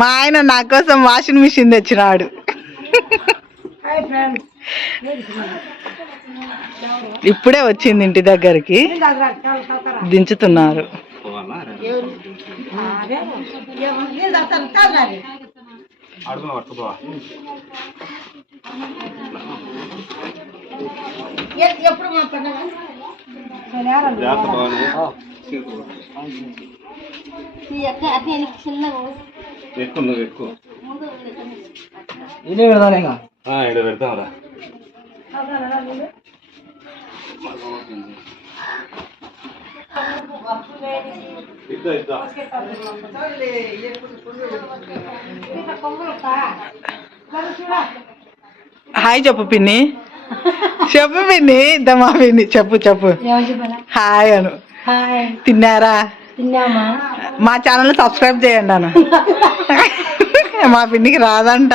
మా ఆయన నా కోసం వాషింగ్ మిషన్ తెచ్చినాడు. ఇప్పుడే వచ్చింది ఇంటి దగ్గరికి, దించుతున్నారు. పెడతాంరా హాయ్ చెప్పు పిన్ని, చెప్పు పిన్ని, ఇద్దామా పిన్ని, చెప్పు హాయ్ అను. తిన్నారా? మా ఛానల్ సబ్స్క్రైబ్ చేయండి అను. మా పిన్నికి రాదంట.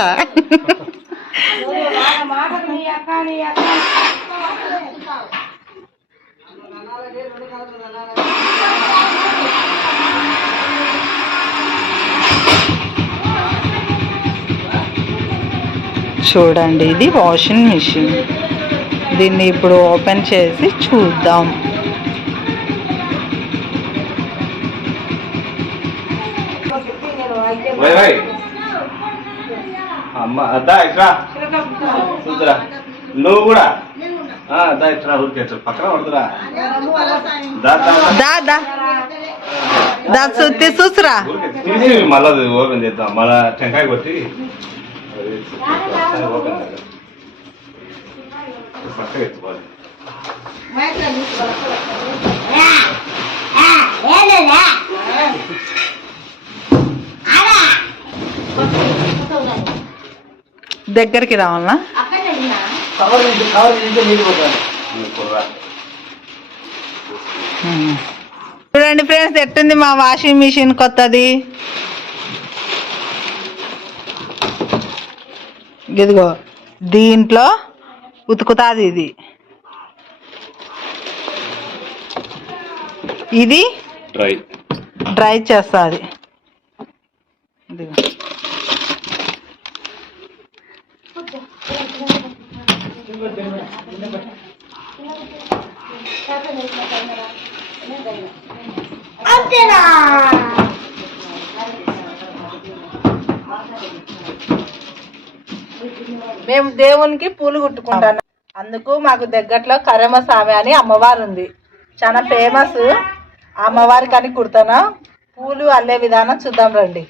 చూడండి, ఇది వాషింగ్ మిషన్. దీన్ని ఇప్పుడు ఓపెన్ చేసి చూద్దాం. అమ్మా అద్దా ఇట్రా చూతురా, నువ్వు కూడా అద్దా ఇట్రా, ఊరికే పక్కన పడుతురా. చూసురా, తీసి మళ్ళా ఓపెన్ చేద్దాం. మళ్ళా టెంకాయ కొట్టి పక్కగా ఎత్తుకోవాలి. దగ్గరికి రావాలనా? చూడండి ఫ్రెండ్స్, ఎట్టుంది మా వాషింగ్ మిషన్ కొత్తది. ఇదిగో దీంట్లో ఉతుకుతుంది. ఇది డ్రై చేస్తుంది. ఇదిగో మేము దేవునికి పూలు కుట్టుకుంటాను. అందుకు మాకు దగ్గరలో కరమ స్వామి అని అమ్మవారు ఉంది, చాలా ఫేమస్. అమ్మవారికి అని కుడతాను. పూలు అల్లే విధానం చూద్దాం రండి.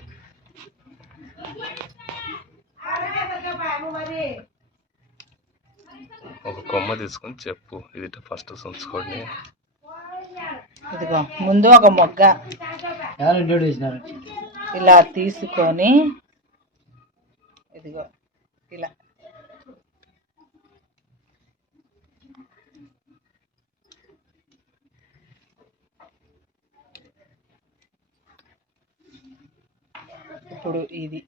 ఒక కొమ్మ తీసుకొని చెప్పు, ఇది ఫస్ట్ ఉంచుకోండి. ఇదిగో ముందు ఒక మొగ్గ ఇలా తీసుకొని, ఇదిగో ఇలా ఇప్పుడు ఇది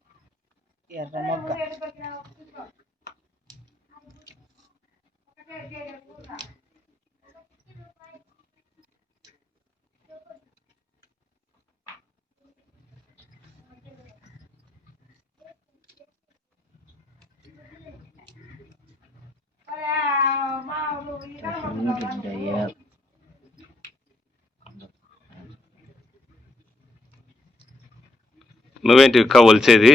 ఎర్ర మొగ్గ. నువ్వేంటి ఇంకా ఒలిచేది?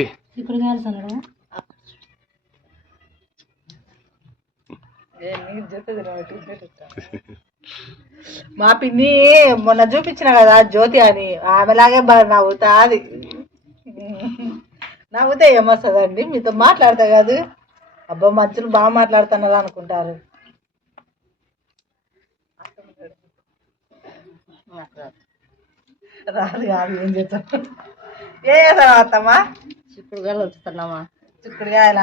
మా పిన్ని మొన్న చూపించిన కదా జ్యోతి అని, ఆమెలాగే నవ్వుతాది. నవ్వుతే ఏమొస్తుందండి, మీతో మాట్లాడతా కాదు. అబ్బా మనుషులు బాగా మాట్లాడుతున్నారు అనుకుంటారు. రాదు కాదు, ఏం చేస్తాం. ఏ చేస్తావా అత్తమ్మా? చిక్కుడుగాయలు వచ్చుతున్నామా? చిక్కుడుగాయల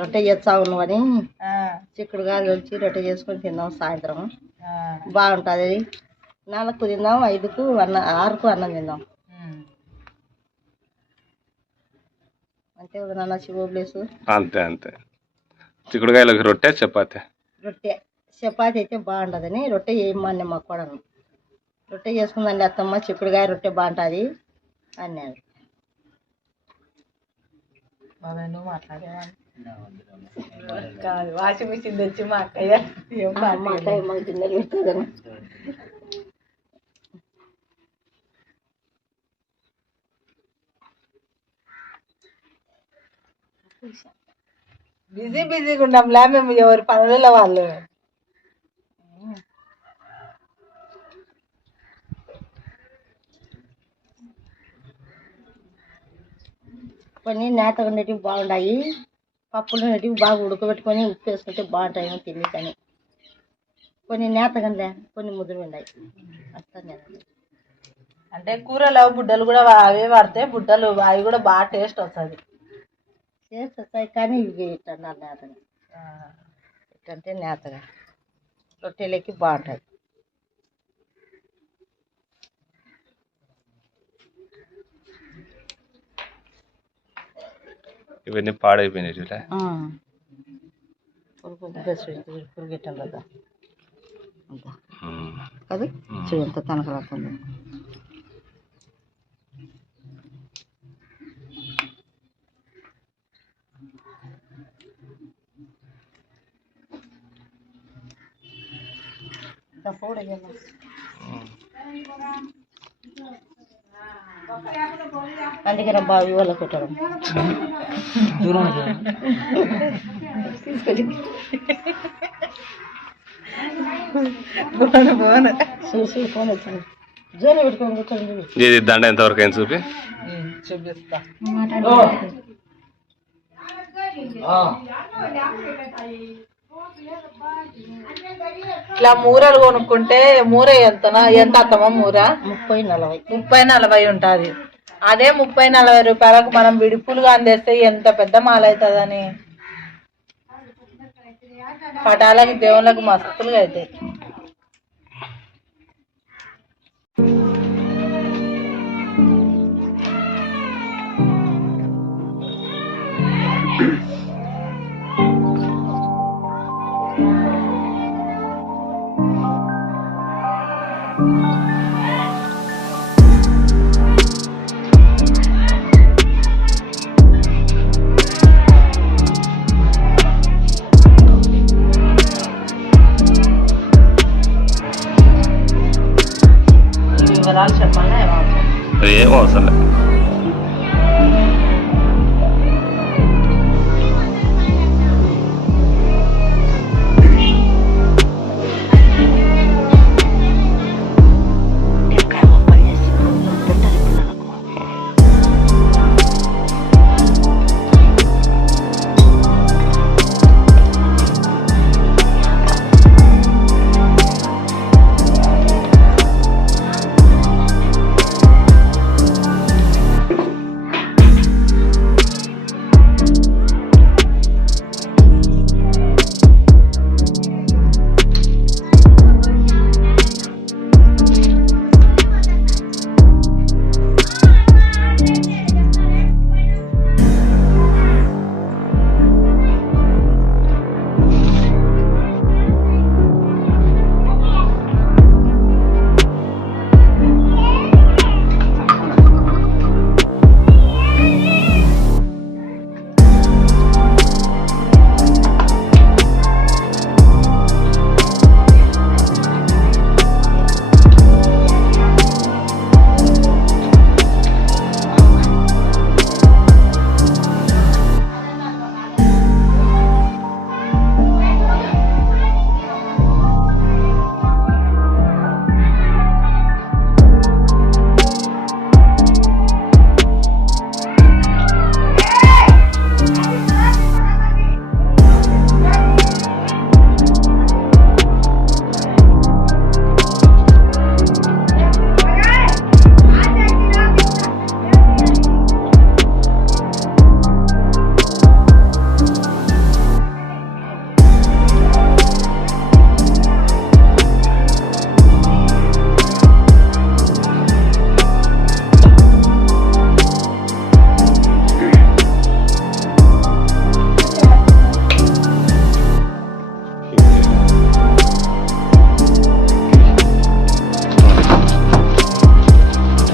రొట్టె చేస్తావు నువ్వు అని చిక్కుడుగాయలు వచ్చి రొట్టె చేసుకొని తిందాం. సాయంత్రం బాగుంటుంది. 4కు తిందాం, 5కు అన్నం, 6కు అన్నం తిందాం. అంతే కదా నాన్న శివ ప్లేస్. అంతే అంతే. చిక్కుడుకాయలకు రొట్టె చపాతి. రొట్టె చపాతి అయితే బాగుంటుందని రొట్టె చేయమని మా కోడను. రొట్టె చేసుకుందండి అత్తమ్మ, చిక్కుడుకాయ రొట్టె బాగుంటుంది అన్నాడు. బాబాయ్ నువ్వు మాట్లాడేవాడిని కాదు వాషింగ్ మిషన్ తెచ్చి మా అక్కయ్య ఏం మా అక్కయ్య మాకు గిన్నెలు పెడుతుందని బిజీగా ఉన్నాంలే మేము ఎవరి పనులలో వాళ్ళు. కొన్ని నేతగా ఉండేటివి బాగుంటాయి, పప్పులు ఉండేటివి బాగా ఉడకబెట్టుకొని ఉప్పు వేసుకుంటే బాగుంటాయి తిని. కానీ కొన్ని నేతగా కొన్ని ముద్దులు ఉన్నాయి అట్లా. అంటే కూరలో బుడ్డలు కూడా అవే వాడితే బుడ్డలు అవి కూడా బాగా టేస్ట్ వస్తుంది. టేస్ట్ వస్తాయి కానీ ఇవి ఇట్లా నేతగా ఇట్టంటే నేతగా రొట్టెలకి బాగుంటాయి. ఇవన్నీ పాడైపోయినాయి చూడ పురుగెట్టం కదా అది ఎంత తనకలాడుతుంది. అందుకే నా బావి వాళ్ళ కొట్టడం చూసి ఫోన్ వచ్చింది జోలు పెట్టుకొని కూర్చోండి. ఇది దండ ఎంతవరకు అయింది చూపి చూపిస్తా. ఇట్లా మూరలు కొనుక్కుంటే మూర ఎంత అత్తమా మూర 30-40 ఉంటుంది. అదే 30-40 రూపాయలకు మనం విడుపులు కానీ తెస్తే ఎంత పెద్ద మాల అవుతుందని. పటాలకి దేవుళ్ళకి మస్తులుగా అవుతాయి. వివరాలు చెప్పాలా ఏమో అవసరం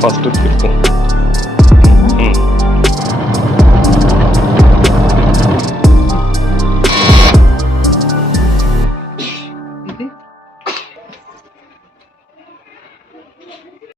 ఫస్ట్